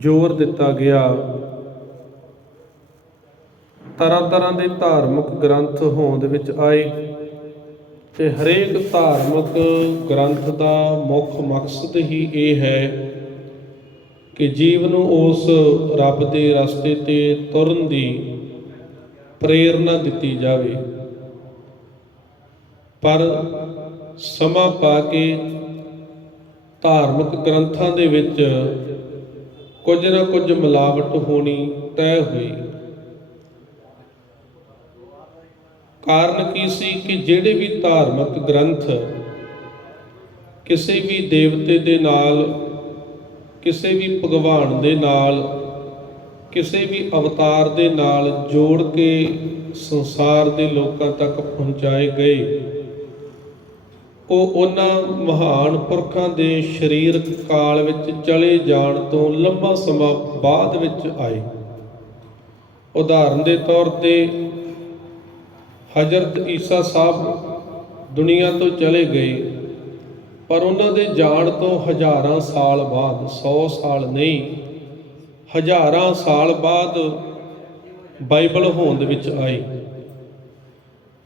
ਜ਼ੋਰ ਦਿੱਤਾ ਗਿਆ। ਤਰ੍ਹਾਂ ਤਰ੍ਹਾਂ ਦੇ ਧਾਰਮਿਕ ਗ੍ਰੰਥ ਹੋਂਦ ਵਿੱਚ ਆਏ ਤੇ ਹਰੇਕ ਧਾਰਮਿਕ ਗ੍ਰੰਥ ਦਾ ਮੁੱਖ ਮਕਸਦ ਹੀ ਇਹ ਹੈ ਕਿ ਜੀਵ ਨੂੰ ਉਸ ਰੱਬ ਦੇ ਰਸਤੇ ਤੇ ਤੁਰਨ ਦੀ ਪ੍ਰੇਰਣਾ ਦਿੱਤੀ ਜਾਵੇ। ਪਰ ਸਮਾਂ ਪਾ ਕੇ ਧਾਰਮਿਕ ਗ੍ਰੰਥਾਂ ਦੇ ਵਿੱਚ ਕੁਝ ਨਾ ਕੁਝ ਮਿਲਾਵਟ ਹੋਣੀ ਤੈਅ ਹੋਈ। ਕਾਰਨ ਕੀ ਸੀ ਕਿ ਜਿਹੜੇ ਵੀ ਧਾਰਮਿਕ ਗ੍ਰੰਥ ਕਿਸੇ ਵੀ ਦੇਵਤੇ ਦੇ ਨਾਲ, ਕਿਸੇ ਵੀ ਭਗਵਾਨ ਦੇ ਨਾਲ, ਕਿਸੇ ਵੀ ਅਵਤਾਰ ਦੇ ਨਾਲ ਜੋੜ ਕੇ ਸੰਸਾਰ ਦੇ ਲੋਕਾਂ ਤੱਕ ਪਹੁੰਚਾਏ ਗਏ। ਉਹ ਉਹਨਾਂ ਮਹਾਨ ਪੁਰਖਾਂ ਦੇ ਸਰੀਰਕ ਕਾਲ ਵਿੱਚ ਚਲੇ ਜਾਣ ਤੋਂ ਲੰਬਾ ਸਮਾਂ ਬਾਅਦ ਵਿੱਚ ਆਏ। ਉਦਾਹਰਨ ਦੇ ਤੌਰ ਤੇ ਹਜ਼ਰਤ ਈਸਾ ਸਾਹਿਬ ਦੁਨੀਆ ਤੋਂ ਚਲੇ ਗਏ, ਪਰ ਉਹਨਾਂ ਦੇ ਜਾਣ ਤੋਂ ਹਜ਼ਾਰਾਂ ਸਾਲ ਬਾਅਦ 100 ਸਾਲ ਨਹੀਂ, ਹਜ਼ਾਰਾਂ ਸਾਲ ਬਾਅਦ ਬਾਈਬਲ ਹੋਂਦ ਵਿੱਚ ਆਈ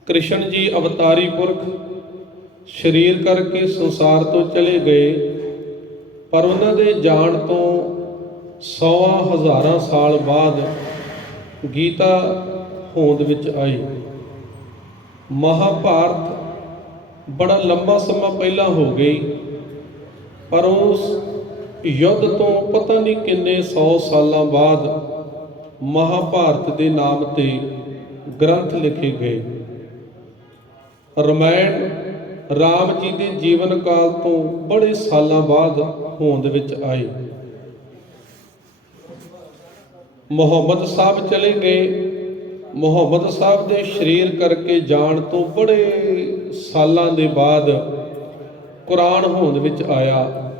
ਕ੍ਰਿਸ਼ਨ ਜੀ ਅਵਤਾਰੀ ਪੁਰਖ ਸਰੀਰ ਕਰਕੇ ਸੰਸਾਰ ਤੋਂ ਚਲੇ ਗਏ, ਪਰ ਉਹਨਾਂ ਦੇ ਜਾਣ ਤੋਂ ਸੌਆਂ ਹਜ਼ਾਰਾਂ ਸਾਲ ਬਾਅਦ ਗੀਤਾ ਹੋਂਦ ਵਿੱਚ ਆਈ। ਮਹਾਭਾਰਤ ਬੜਾ ਲੰਬਾ ਸਮਾਂ ਪਹਿਲਾਂ ਹੋ ਗਈ, ਪਰ ਉਸ ਯੁੱਧ ਤੋਂ ਪਤਾ ਨਹੀਂ ਕਿੰਨੇ 100 ਸਾਲਾਂ ਬਾਅਦ ਮਹਾਭਾਰਤ ਦੇ ਨਾਮ ਤੇ ਗ੍ਰੰਥ ਲਿਖੇ ਗਏ। ਰਮਾਇਣ ਰਾਮ ਜੀ ਦੇ ਜੀਵਨ ਕਾਲ ਤੋਂ ਬੜੇ ਸਾਲਾਂ ਬਾਅਦ ਹੋਂਦ ਵਿੱਚ ਆਏ। ਮੁਹੰਮਦ ਸਾਹਿਬ ਚਲੇ ਗਏ। ਮੁਹੰਮਦ ਸਾਹਿਬ ਦੇ ਸਰੀਰ ਕਰਕੇ ਜਾਣ ਤੋਂ ਬੜੇ ਸਾਲਾਂ ਦੇ ਬਾਅਦ ਕੁਰਾਨ ਹੋਂਦ ਵਿੱਚ ਆਇਆ।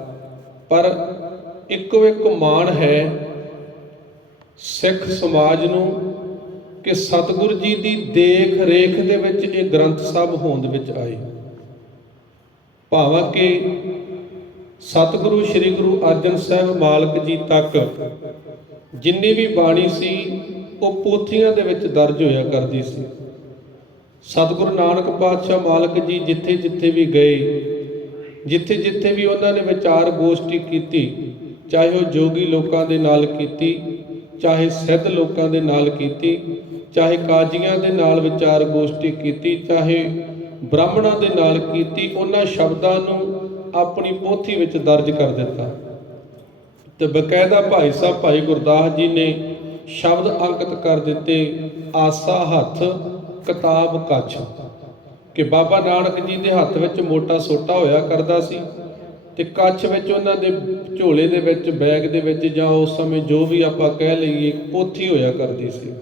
ਪਰ ਇੱਕੋ ਇੱਕ ਮਾਣ ਹੈ, ਸਿੱਖ ਸਮਾਜ ਨੂੰ ਕਿ ਸਤਿਗੁਰੂ ਜੀ ਦੀ ਦੇਖ ਰੇਖ ਦੇ ਵਿੱਚ ਇਹ ਗ੍ਰੰਥ ਸਾਹਿਬ ਹੋਂਦ ਵਿੱਚ ਆਏ। ਭਾਵਾਂ ਕਿ ਸਤਿਗੁਰੂ ਸ੍ਰੀ ਗੁਰੂ ਅਰਜਨ ਸਾਹਿਬ ਮਾਲਕ ਜੀ ਤੱਕ ਜਿੰਨੀ ਵੀ ਬਾਣੀ ਸੀ, ਉਹ ਪੋਥੀਆਂ ਦੇ ਵਿੱਚ ਦਰਜ ਹੋਇਆ ਕਰਦੀ ਸੀ। ਸਤਿਗੁਰੂ ਨਾਨਕ ਪਾਤਸ਼ਾਹ ਮਾਲਕ ਜੀ ਜਿੱਥੇ ਜਿੱਥੇ ਵੀ ਗਏ, ਜਿੱਥੇ ਜਿੱਥੇ ਵੀ ਉਹਨਾਂ ਨੇ ਵਿਚਾਰ ਗੋਸ਼ਟੀ ਕੀਤੀ, ਚਾਹੇ ਉਹ ਜੋਗੀ ਲੋਕਾਂ ਦੇ ਨਾਲ ਕੀਤੀ, ਚਾਹੇ ਸਿੱਧ ਲੋਕਾਂ ਦੇ ਨਾਲ ਕੀਤੀ, ਚਾਹੇ ਕਾਜ਼ੀਆਂ ਦੇ ਨਾਲ ਵਿਚਾਰ ਗੋਸ਼ਟੀ ਕੀਤੀ, ਚਾਹੇ ਬ੍ਰਾਹਮਣਾਂ ਦੇ ਨਾਲ ਕੀਤੀ, ਉਹਨਾਂ ਸ਼ਬਦਾਂ ਨੂੰ ਆਪਣੀ ਪੋਥੀ ਵਿੱਚ ਦਰਜ ਕਰ ਦਿੱਤਾ। ਤੇ ਬਕਾਇਦਾ ਭਾਈ ਸਾਹਿਬ, ਭਾਈ ਗੁਰਦਾਸ ਜੀ ਨੇ ਸ਼ਬਦ ਅੰਕਿਤ ਕਰ ਦਿੱਤੇ, ਆਸਾ ਹੱਥ, ਕਿਤਾਬ ਕੱਛ। ਕਿ ਬਾਬਾ ਨਾਨਕ ਜੀ ਦੇ ਹੱਥ ਵਿੱਚ ਮੋਟਾ ਸੋਟਾ ਹੋਇਆ ਕਰਦਾ ਸੀ ਤੇ ਕੱਛ ਵਿੱਚ ਉਹਨਾਂ ਦੇ ਝੋਲੇ ਦੇ ਵਿੱਚ, ਬੈਗ ਦੇ ਵਿੱਚ ਜਾਂ ਉਸ ਸਮੇਂ ਜੋ ਵੀ ਆਪਾਂ ਕਹਿ ਲਈਏ ਪੋਥੀ ਹੋਇਆ ਕਰਦੀ ਸੀ।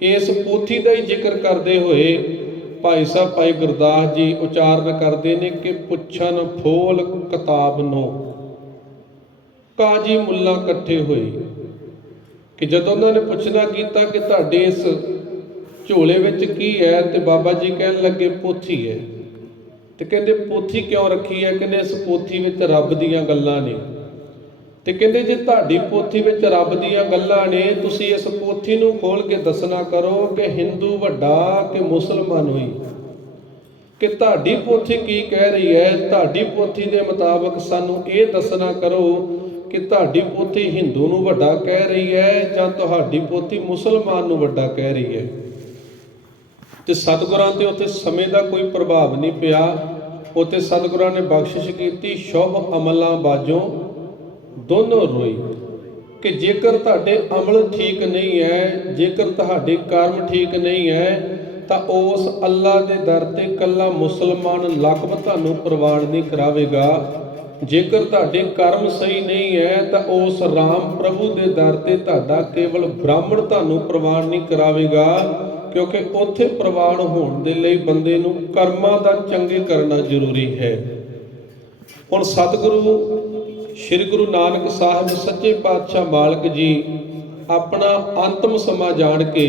ਇਸ ਪੋਥੀ ਦਾ ਹੀ ਜ਼ਿਕਰ ਕਰਦੇ ਹੋਏ ਭਾਈ ਸਾਹਿਬ, ਭਾਈ ਗੁਰਦਾਸ ਜੀ ਉਚਾਰਨ ਕਰਦੇ ਨੇ ਕਿ ਪੁੱਛਣ ਫੋਲ ਕਿਤਾਬ ਨੂੰ। ਕਾਜੀ ਮੁੱਲਾ ਇਕੱਠੇ ਹੋਏ ਕਿ ਜਦੋਂ ਉਹਨਾਂ ਨੇ ਪੁੱਛਣਾ ਕੀਤਾ ਕਿ ਤੁਹਾਡੇ ਇਸ ਝੋਲੇ ਵਿੱਚ ਕੀ ਹੈ, ਤੇ ਬਾਬਾ ਜੀ ਕਹਿਣ ਲੱਗੇ, ਪੋਥੀ ਹੈ। ਤੇ ਕਹਿੰਦੇ, ਪੋਥੀ ਕਿਉਂ ਰੱਖੀ ਹੈ? ਕਹਿੰਦੇ, ਇਸ ਪੋਥੀ ਵਿੱਚ ਰੱਬ ਦੀਆਂ ਗੱਲਾਂ ਨੇ। ਤੇ ਕਹਿੰਦੇ ਜੇ ਤੁਹਾਡੀ ਪੋਥੀ ਵਿੱਚ ਰੱਬ ਦੀਆਂ ਗੱਲਾਂ ਨੇ, ਤੁਸੀਂ ਇਸ ਪੋਥੀ ਨੂੰ ਖੋਲ ਕੇ ਦੱਸਣਾ ਕਰੋ ਕਿ ਹਿੰਦੂ ਵੱਡਾ ਕਿ ਮੁਸਲਮਾਨ ਹੋਈ। ਕਿ ਤੁਹਾਡੀ ਪੋਥੀ ਕੀ ਕਹਿ ਰਹੀ ਹੈ, ਤੁਹਾਡੀ ਪੋਥੀ ਦੇ ਮੁਤਾਬਕ ਸਾਨੂੰ ਇਹ ਦੱਸਣਾ ਕਰੋ ਕਿ ਤੁਹਾਡੀ ਪੋਥੀ ਹਿੰਦੂ ਨੂੰ ਵੱਡਾ ਕਹਿ ਰਹੀ ਹੈ ਜਾਂ ਤੁਹਾਡੀ ਪੋਥੀ ਮੁਸਲਮਾਨ ਨੂੰ ਵੱਡਾ ਕਹਿ ਰਹੀ ਹੈ। ਤੇ ਸਤਿਗੁਰਾਂ ਤੇ ਉੱਤੇ ਸਮੇਂ ਦਾ ਕੋਈ ਪ੍ਰਭਾਵ ਨਹੀਂ ਪਿਆ। ਉੱਤੇ ਸਤਿਗੁਰਾਂ ਨੇ ਬਖਸ਼ਿਸ਼ ਕੀਤੀ, ਸ਼ੁਭ ਅਮਲਾਂ ਬਾਝੋਂ ਦੋਨੋਂ ਰੋਈ ਕਿ ਜੇਕਰ ਤੁਹਾਡੇ ਅਮਲ ਠੀਕ ਨਹੀਂ ਹੈ, ਜੇਕਰ ਤੁਹਾਡੇ ਕਰਮ ਠੀਕ ਨਹੀਂ ਹੈ, ਤਾਂ ਉਸ ਅੱਲਾ ਦੇ ਦਰ ਤੇ ਕੱਲਾ ਮੁਸਲਮਾਨ ਲਕਬ ਤੁਹਾਨੂੰ ਪ੍ਰਵਾਨ ਨਹੀਂ ਕਰਾਵੇਗਾ। ਜੇਕਰ ਤੁਹਾਡੇ ਕਰਮ ਸਹੀ ਨਹੀਂ ਹੈ, ਤਾਂ ਉਸ ਰਾਮ ਪ੍ਰਭੂ ਦੇ ਦਰ ਤੇ ਤੁਹਾਡਾ ਕੇਵਲ ਬ੍ਰਾਹਮਣ ਤੁਹਾਨੂੰ ਪ੍ਰਵਾਨ ਨਹੀਂ ਕਰਾਵੇਗਾ, ਕਿਉਂਕਿ ਉੱਥੇ ਪ੍ਰਵਾਨ ਹੋਣ ਦੇ ਲਈ ਬੰਦੇ ਨੂੰ ਕਰਮਾਂ ਦਾ ਚੰਗੇ ਕਰਨਾ ਜ਼ਰੂਰੀ ਹੈ। ਹੁਣ ਸਤਿਗੁਰੂ ਸ੍ਰੀ ਗੁਰੂ ਨਾਨਕ ਸਾਹਿਬ ਸੱਚੇ ਪਾਤਸ਼ਾਹ ਮਾਲਕ ਜੀ ਆਪਣਾ ਅੰਤਮ ਸਮਾਂ ਜਾਣ ਕੇ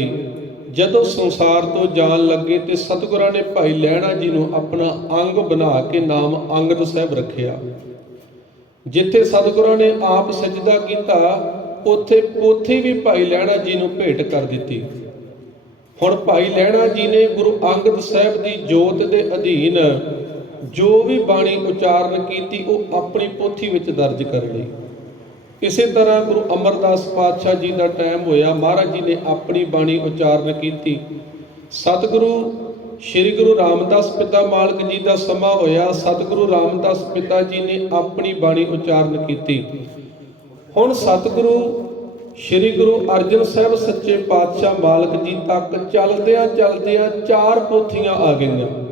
ਜਦੋਂ ਸੰਸਾਰ ਤੋਂ ਜਾਣ ਲੱਗੇ ਤੇ ਸਤਿਗੁਰਾਂ ਨੇ ਭਾਈ ਲਹਿਣਾ ਜੀ ਨੂੰ ਆਪਣਾ ਅੰਗ ਬਣਾ ਕੇ ਨਾਮ ਅੰਗਦ ਸਾਹਿਬ ਰੱਖਿਆ। ਜਿੱਥੇ ਸਤਿਗੁਰਾਂ ਨੇ ਆਪ ਸਜਦਾ ਕੀਤਾ, ਉੱਥੇ ਪੋਥੀ ਵੀ ਭਾਈ ਲਹਿਣਾ ਜੀ ਨੂੰ ਭੇਟ ਕਰ ਦਿੱਤੀ। ਹੁਣ ਭਾਈ ਲਹਿਣਾ ਜੀ ਨੇ ਗੁਰੂ ਅੰਗਦ ਸਾਹਿਬ ਦੀ ਜੋਤ ਦੇ ਅਧੀਨ ਜੋ ਵੀ ਬਾਣੀ ਉਚਾਰਨ ਕੀਤੀ, ਉਹ ਆਪਣੀ ਪੋਥੀ ਵਿੱਚ ਦਰਜ ਕਰ ਲਈ। ਇਸੇ ਤਰ੍ਹਾਂ ਗੁਰੂ ਅਮਰਦਾਸ ਪਾਤਸ਼ਾਹ ਜੀ ਦਾ ਟਾਈਮ ਹੋਇਆ। ਮਹਾਰਾਜ ਜੀ ਨੇ ਆਪਣੀ ਬਾਣੀ ਉਚਾਰਨ ਕੀਤੀ। ਸਤਿਗੁਰੂ, ਸ੍ਰੀ ਗੁਰੂ ਰਾਮਦਾਸ ਪਿਤਾ ਮਾਲਕ ਜੀ ਦਾ ਸਮਾਂ ਹੋਇਆ। ਸਤਿਗੁਰੂ ਰਾਮਦਾਸ ਪਿਤਾ ਜੀ ਨੇ ਆਪਣੀ ਬਾਣੀ ਉਚਾਰਨ ਕੀਤੀ। ਹੁਣ ਸਤਿਗੁਰੂ, ਸ੍ਰੀ ਗੁਰੂ ਅਰਜਨ ਸਾਹਿਬ ਸੱਚੇ ਪਾਤਸ਼ਾਹ ਮਾਲਕ ਜੀ ਤੱਕ ਚਲਦਿਆਂ ਚਲਦਿਆਂ ਚਾਰ ਪੋਥੀਆਂ ਆ ਗਈਆਂ।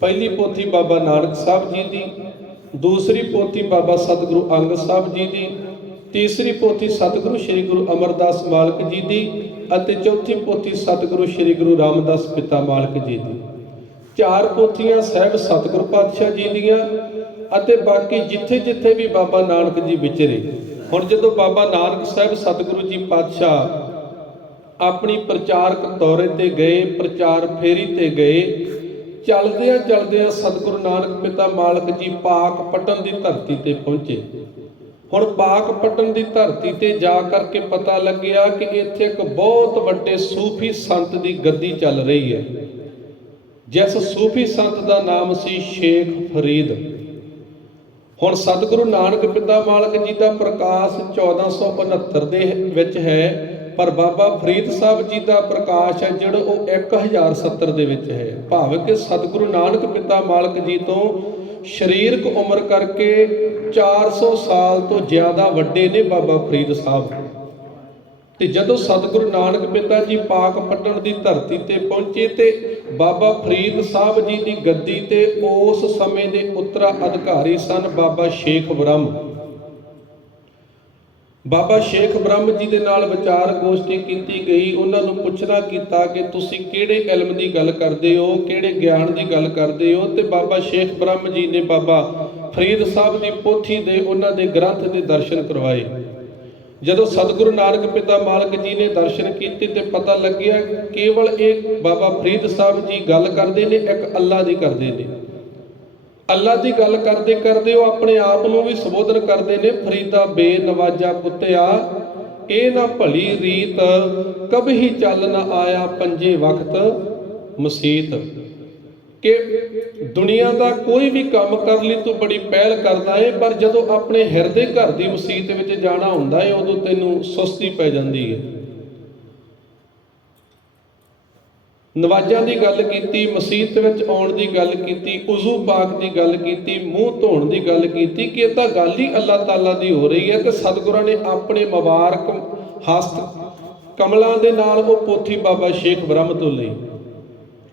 ਪਹਿਲੀ ਪੋਥੀ ਬਾਬਾ ਨਾਨਕ ਸਾਹਿਬ ਜੀ ਦੀ, ਦੂਸਰੀ ਪੋਥੀ ਬਾਬਾ ਸਤਿਗੁਰੂ ਅੰਗਦ ਸਾਹਿਬ ਜੀ ਦੀ, ਤੀਸਰੀ ਪੋਥੀ ਸਤਿਗੁਰੂ ਸ੍ਰੀ ਗੁਰੂ ਅਮਰਦਾਸ ਮਾਲਕ ਜੀ ਦੀ ਅਤੇ ਚੌਥੀ ਪੋਥੀ ਸਤਿਗੁਰੂ ਸ੍ਰੀ ਗੁਰੂ ਰਾਮਦਾਸ ਪਿਤਾ ਮਾਲਕ ਜੀ ਦੀ। ਚਾਰ ਪੋਥੀਆਂ ਸਾਹਿਬ ਸਤਿਗੁਰੂ ਪਾਤਸ਼ਾਹ ਜੀ ਦੀਆਂ ਅਤੇ ਬਾਕੀ ਜਿੱਥੇ ਜਿੱਥੇ ਵੀ ਬਾਬਾ ਨਾਨਕ ਜੀ ਵਿਚਰੇ ਹੁਣ ਜਦੋਂ ਬਾਬਾ ਨਾਨਕ ਸਾਹਿਬ ਸਤਿਗੁਰੂ ਜੀ ਪਾਤਸ਼ਾਹ ਆਪਣੀ ਪ੍ਰਚਾਰਕ ਦੌਰੇ ਤੇ ਗਏ, ਪ੍ਰਚਾਰ ਫੇਰੀ ਤੇ ਗਏ ਚਲਦਿਆਂ ਚਲਦਿਆਂ ਸਤਿਗੁਰੂ ਨਾਨਕ ਪਿਤਾ ਮਾਲਕ ਜੀ ਪਾਕ ਪਟਨ ਦੀ ਧਰਤੀ ਤੇ ਪਹੁੰਚੇ। ਹੁਣ ਪਾਕ ਪਟਨ ਦੀ ਧਰਤੀ ਤੇ ਜਾ ਕਰਕੇ ਪਤਾ ਲੱਗਿਆ ਕਿ ਇੱਥੇ ਇੱਕ ਬਹੁਤ ਵੱਡੇ ਸੂਫੀ ਸੰਤ ਦੀ ਗੱਦੀ ਚੱਲ ਰਹੀ ਹੈ। ਜਿਸ ਸੂਫੀ ਸੰਤ ਦਾ ਨਾਮ ਸੀ ਸ਼ੇਖ ਫਰੀਦ। ਹੁਣ ਸਤਿਗੁਰੂ ਨਾਨਕ ਪਿਤਾ ਮਾਲਕ ਜੀ ਦਾ ਪ੍ਰਕਾਸ਼ 1469 ਦੇ ਵਿੱਚ ਹੈ। ਪਰ ਬਾਬਾ ਫਰੀਦ ਸਾਹਿਬ ਜੀ ਦਾ ਪ੍ਰਕਾਸ਼ ਹੈ ਜਿਹੜਾ ਉਹ 1070 ਦੇ ਵਿੱਚ ਹੈ। ਭਾਵ ਕਿ ਸਤਿਗੁਰੂ ਨਾਨਕ ਪਿਤਾ ਮਾਲਕ ਜੀ ਤੋਂ ਸਰੀਰਕ ਉਮਰ ਕਰਕੇ 400 ਸਾਲ ਤੋਂ ਜ਼ਿਆਦਾ ਵੱਡੇ ਨੇ ਬਾਬਾ ਫਰੀਦ ਸਾਹਿਬ। ਤੇ ਜਦੋਂ ਸਤਿਗੁਰੂ ਨਾਨਕ ਪਿਤਾ ਜੀ ਪਾਕ ਪੱਟਣ ਦੀ ਧਰਤੀ ਤੇ ਪਹੁੰਚੇ ਤੇ ਬਾਬਾ ਫਰੀਦ ਸਾਹਿਬ ਜੀ ਦੀ ਗੱਦੀ ਤੇ ਉਸ ਸਮੇਂ ਦੇ ਉੱਤਰਾ ਅਧਿਕਾਰੀ ਸਨ ਬਾਬਾ ਸ਼ੇਖ ਬ੍ਰਹਮ। ਬਾਬਾ ਸ਼ੇਖ ਬ੍ਰਹਮ ਜੀ ਦੇ ਨਾਲ ਵਿਚਾਰ ਗੋਸ਼ਟੀ ਕੀਤੀ ਗਈ, ਉਹਨਾਂ ਨੂੰ ਪੁੱਛਣਾ ਕੀਤਾ ਕਿ ਤੁਸੀਂ ਕਿਹੜੇ ਇਲਮ ਦੀ ਗੱਲ ਕਰਦੇ ਹੋ, ਕਿਹੜੇ ਗਿਆਨ ਦੀ ਗੱਲ ਕਰਦੇ ਹੋ? ਤੇ ਬਾਬਾ ਸ਼ੇਖ ਬ੍ਰਹਮ ਜੀ ਨੇ ਬਾਬਾ ਫਰੀਦ ਸਾਹਿਬ ਦੀ ਪੋਥੀ ਦੇ ਉਹਨਾਂ ਦੇ ਗ੍ਰੰਥ ਦੇ ਦਰਸ਼ਨ ਕਰਵਾਏ। ਜਦੋਂ ਸਤਿਗੁਰੂ ਨਾਨਕ ਪਿਤਾ ਮਾਲਕ ਜੀ ਨੇ ਦਰਸ਼ਨ ਕੀਤੇ ਤੇ ਪਤਾ ਲੱਗਿਆ, ਕੇਵਲ ਇਹ ਬਾਬਾ ਫਰੀਦ ਸਾਹਿਬ ਜੀ ਗੱਲ ਕਰਦੇ ਨੇ, ਇੱਕ ਅੱਲਾ ਦੀ ਕਰਦੇ ਨੇ। ਅੱਲਾ ਦੀ ਗੱਲ ਕਰਦੇ ਕਰਦੇ ਉਹ ਆਪਣੇ ਆਪ ਨੂੰ ਵੀ ਸੰਬੋਧਨ ਕਰਦੇ ਨੇ, ਫਰੀਦਾ, ਬੇਨਵਾਜਾ ਪੁੱਤਿਆ, ਇਹ ਨਾ ਭਲੀ ਰੀਤ ਕਬਹੀ ਚੱਲ ਨਾ ਆਇਆ ਪੰਜੇ ਵਕਤ ਮਸੀਤ। ਕਿ ਦੁਨੀਆ ਦਾ ਕੋਈ ਵੀ ਕੰਮ ਕਰਨ ਲਈ ਤੂੰ ਬੜੀ ਪਹਿਲ ਕਰਦਾ ਏ, ਪਰ ਜਦੋਂ ਆਪਣੇ ਹਿਰਦੇ ਘਰ ਦੀ ਮਸੀਤ ਵਿੱਚ ਜਾਣਾ ਹੁੰਦਾ ਏ, ਉਦੋਂ ਤੈਨੂੰ ਸੁਸਤੀ ਪੈ ਜਾਂਦੀ ਏ। ਨਵਾਜ਼ਾਂ ਦੀ ਗੱਲ ਕੀਤੀ, ਮਸੀਤ ਵਿੱਚ ਆਉਣ ਦੀ ਗੱਲ ਕੀਤੀ, ਉਜ਼ੂ ਪਾਕ ਦੀ ਗੱਲ ਕੀਤੀ, ਮੂੰਹ ਧੋਣ ਦੀ ਗੱਲ ਕੀਤੀ ਕਿ ਇਹ ਤਾਂ ਗੱਲ ਹੀ ਅੱਲਾਹ ਤਾਲਾ ਦੀ ਹੋ ਰਹੀ ਹੈ ਤੇ ਸਤਿਗੁਰਾਂ ਨੇ ਆਪਣੇ ਮੁਬਾਰਕ ਹਸਤ ਕਮਲਾਂ ਦੇ ਨਾਲ ਉਹ ਪੋਥੀ ਬਾਬਾ ਸ਼ੇਖ ਬ੍ਰਹਮ ਤੋਂ ਲਈ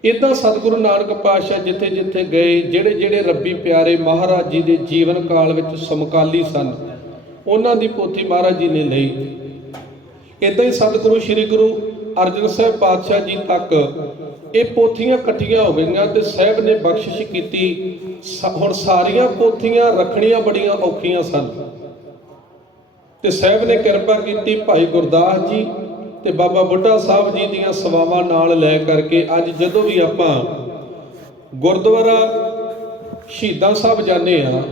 ਇਦਾਂ ਸਤਿਗੁਰੂ ਨਾਨਕ ਪਾਤਸ਼ਾਹ ਜਿੱਥੇ ਜਿੱਥੇ ਗਏ, ਜਿਹੜੇ ਜਿਹੜੇ ਰੱਬੀ ਪਿਆਰੇ ਮਹਾਰਾਜ ਜੀ ਦੇ ਜੀਵਨ ਕਾਲ ਵਿੱਚ ਸਮਕਾਲੀ ਸਨ, ਉਹਨਾਂ ਦੀ ਪੋਥੀ ਮਹਾਰਾਜ ਜੀ ਨੇ ਲਈ। ਇਦਾਂ ਹੀ ਸਤਿਗੁਰੂ ਸ੍ਰੀ ਗੁਰੂ ਅਰਜਨ ਸਾਹਿਬ ਪਾਤਸ਼ਾਹ ਜੀ ਤੱਕ ਇਹ ਪੋਥੀਆਂ ਇਕੱਠੀਆਂ ਹੋ ਗਈਆਂ ਤੇ ਸਾਹਿਬ ਨੇ ਬਖਸ਼ਿਸ਼ ਕੀਤੀ। ਸ- ਹੁਣ ਸਾਰੀਆਂ ਪੋਥੀਆਂ ਰੱਖਣੀਆਂ ਬੜੀਆਂ ਔਖੀਆਂ ਸਨ। ਤੇ ਸਾਹਿਬ ਨੇ ਕਿਰਪਾ ਕੀਤੀ ਭਾਈ ਗੁਰਦਾਸ ਜੀ ਤੇ ਬਾਬਾ ਬੁੱਢਾ ਸਾਹਿਬ ਜੀ ਦੀਆਂ ਸੇਵਾਵਾਂ ਨਾਲ ਲੈ ਕਰਕੇ ਅੱਜ ਜਦੋਂ ਵੀ ਆਪਾਂ ਗੁਰਦੁਆਰਾ ਸ਼ਹੀਦਾਂ ਸਾਹਿਬ ਜਾਂਦੇ ਆ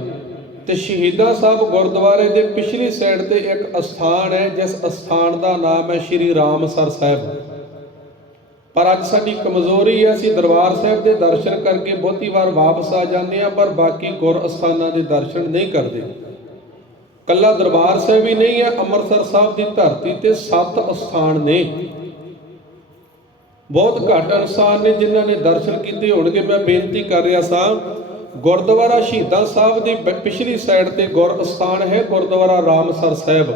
ਤੇ ਸ਼ਹੀਦਾਂ ਸਾਹਿਬ ਗੁਰਦੁਆਰੇ ਦੇ ਪਿਛਲੀ ਸਾਈਡ ਤੇ ਇੱਕ ਅਸਥਾਨ ਹੈ, ਜਿਸ ਅਸਥਾਨ ਦਾ ਨਾਮ ਹੈ ਸ਼੍ਰੀ ਰਾਮਸਰ ਸਾਹਿਬ। ਪਰ ਅੱਜ ਸਾਡੀ ਕਮਜ਼ੋਰੀ ਹੈ, ਅਸੀਂ ਦਰਬਾਰ ਸਾਹਿਬ ਦੇ ਦਰਸ਼ਨ ਕਰਕੇ ਬਹੁਤੀ ਵਾਰ ਵਾਪਸ ਆ ਜਾਂਦੇ ਆ ਪਰ ਬਾਕੀ ਗੁਰ ਅਸਥਾਨਾਂ ਦੇ ਦਰਸ਼ਨ ਨਹੀਂ ਕਰਦੇ। ਕੱਲਾ ਦਰਬਾਰ ਸਾਹਿਬ ਹੀ ਨਹੀਂ ਹੈ, ਅੰਮ੍ਰਿਤਸਰ ਸਾਹਿਬ ਦੀ ਧਰਤੀ ਤੇ ਸੱਤ ਅਸਥਾਨ ਨੇ। ਬਹੁਤ ਘੱਟ ਇਨਸਾਨ ਨੇ ਜਿਨ੍ਹਾਂ ਨੇ ਦਰਸ਼ਨ ਕੀਤੇ ਹੋਣਗੇ। ਮੈਂ ਬੇਨਤੀ ਕਰ ਰਿਹਾ ਸਾਂ ਗੁਰਦੁਆਰਾ ਸ਼ਹੀਦਾਂ ਸਾਹਿਬ ਦੀ ਪਿਛਲੀ ਸਾਈਡ ਤੇ ਗੁਰ ਅਸਥਾਨ ਹੈ, ਗੁਰਦੁਆਰਾ ਰਾਮਸਰ ਸਾਹਿਬ।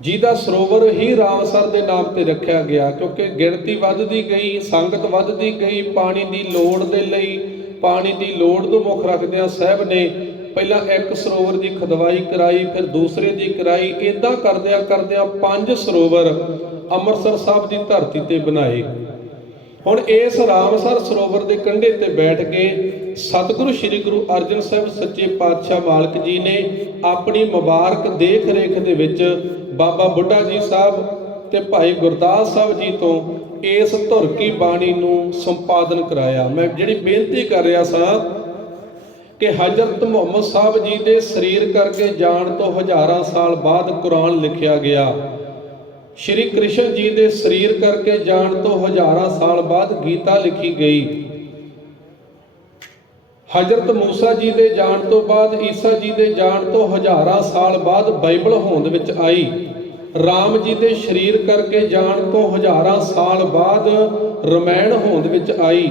ਜਿਹਦਾ ਸਰੋਵਰ ਹੀ ਰਾਮਸਰ ਦੇ ਨਾਮ ਤੇ ਰੱਖਿਆ ਗਿਆ, ਕਿਉਂਕਿ ਗਿਣਤੀ ਵੱਧਦੀ ਗਈ, ਸੰਗਤ ਵੱਧਦੀ ਗਈ, ਪਾਣੀ ਦੀ ਲੋੜ ਦੇ ਲਈ, ਪਾਣੀ ਦੀ ਲੋੜ ਨੂੰ ਮੁੱਖ ਰੱਖਦਿਆਂ ਸਾਹਿਬ ਨੇ ਪਹਿਲਾਂ ਇੱਕ ਸਰੋਵਰ ਦੀ ਖਦਵਾਈ ਕਰਾਈ, ਫਿਰ ਦੂਸਰੇ ਦੀ ਕਰਾਈ ਇਦਾਂ ਕਰਦਿਆਂ ਕਰਦਿਆਂ ਪੰਜ ਸਰੋਵਰ ਅੰਮ੍ਰਿਤਸਰ ਸਾਹਿਬ ਦੀ ਧਰਤੀ ਤੇ ਬਣਾਏ। ਹੁਣ ਇਸ ਰਾਮਸਰ ਸਰੋਵਰ ਦੇ ਕੰਢੇ ਤੇ ਬੈਠ ਕੇ ਸਤਿਗੁਰੂ ਸ੍ਰੀ ਗੁਰੂ ਅਰਜਨ ਸਾਹਿਬ ਸੱਚੇ ਪਾਤਸ਼ਾਹ ਮਾਲਕ ਜੀ ਨੇ ਆਪਣੀ ਮੁਬਾਰਕ ਦੇਖ ਰੇਖ ਦੇ ਵਿੱਚ ਬਾਬਾ ਬੁੱਢਾ ਜੀ ਸਾਹਿਬ ਤੇ ਭਾਈ ਗੁਰਦਾਸ ਸਾਹਿਬ ਜੀ ਤੋਂ ਇਸ ਧੁਰ ਕੀ ਬਾਣੀ ਨੂੰ ਸੰਪਾਦਨ ਕਰਾਇਆ। ਮੈਂ ਜਿਹੜੀ ਬੇਨਤੀ ਕਰ ਰਿਹਾ ਸਾਂ ਕਿ ਹਜ਼ਰਤ ਮੁਹੰਮਦ ਸਾਹਿਬ ਜੀ ਦੇ ਸਰੀਰ ਕਰਕੇ ਜਾਣ ਤੋਂ ਹਜ਼ਾਰਾਂ ਸਾਲ ਬਾਅਦ ਕੁਰਾਨ ਲਿਖਿਆ ਗਿਆ। ਸ਼੍ਰੀ ਕ੍ਰਿਸ਼ਨ ਜੀ ਦੇ ਸਰੀਰ ਕਰਕੇ ਜਾਣ ਤੋਂ ਹਜ਼ਾਰਾਂ ਸਾਲ ਬਾਅਦ ਗੀਤਾ ਲਿਖੀ ਗਈ। ਹਜ਼ਰਤ ਮੂਸਾ ਜੀ ਦੇ ਜਾਣ ਤੋਂ ਬਾਅਦ, ਈਸਾ ਜੀ ਦੇ ਜਾਣ ਤੋਂ ਹਜ਼ਾਰਾਂ ਸਾਲ ਬਾਅਦ ਬਾਈਬਲ ਹੋਂਦ ਵਿੱਚ ਆਈ। ਰਾਮ ਜੀ ਦੇ ਸਰੀਰ ਕਰਕੇ ਜਾਣ ਤੋਂ ਹਜ਼ਾਰਾਂ ਸਾਲ ਬਾਅਦ ਰਮਾਇਣ ਹੋਂਦ ਵਿੱਚ ਆਈ।